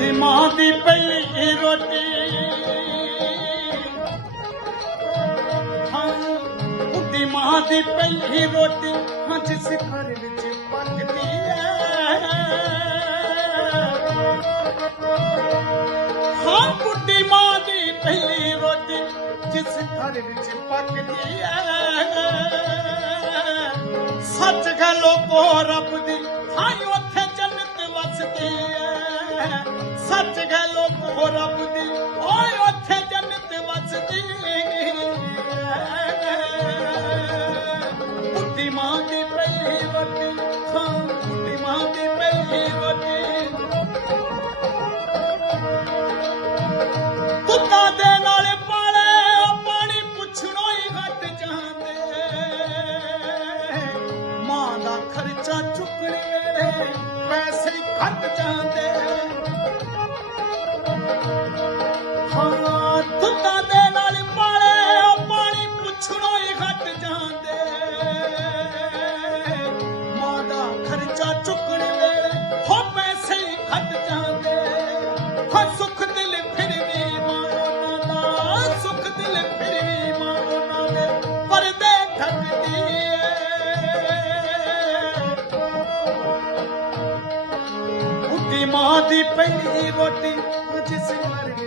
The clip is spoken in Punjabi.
ਦੀ ਮਾਂ ਦੀ ਪਹਿਲੀ ਰੋਟੀ। ਦੀ ਮਾਂ ਦੀ ਪਹਿਲੀ ਰੋਟੀ ਹੱਥ ਸਿਖਰ ਵਿੱਚ ਪੱਕਦੀ ਹੈ ਹਾਂ ਬੁੱਢੀ ਮਾਂ ਦੀ ਪਹਿਲੀ ਰੋਟੀ ਜਿਸ ਘਰ ਵਿੱਚ ਪੱਕਦੀ ਹੈ ਸੱਚ ਹੈ ਲੋਕੋ ਰੱਬ ਦੀ ਹਾਂ ਗੱਲੋਂ ਰੱਬ ਦੀ, ਓਏ ਉੱਥੇ ਜੰਨਤ ਵਸਦੀ ਐ ਬੁੱਢੀ ਮਾਂ ਦੀ ਪਹਿਲੀ ਰੋਟੀ ਹਾਂ ਬੁੱਢੀ ਮਾਂ ਦੀ ਪਹਿਲੀ ਰੋਟੀ ਤੁੱਤਾਂ ਦੇ ਨਾਲ ਪਾਲੇ ਪਾਣੀ ਪੁੱਛਣੋਂ ਹੀ ਹਟ ਜਾਂਦੇ। ਮਾਂ ਦਾ ਖਰਚਾ ਚੁੱਕਣ ਵੇਲੇ ਪੈਸੇ ਘੱਟ ਜਾਂਦੇ। ਬੁੱਢੀ ਮਾਂ ਦੀ ਪਹਿਲੀ ਰੋਟੀ ਜਿਸ ਘਰ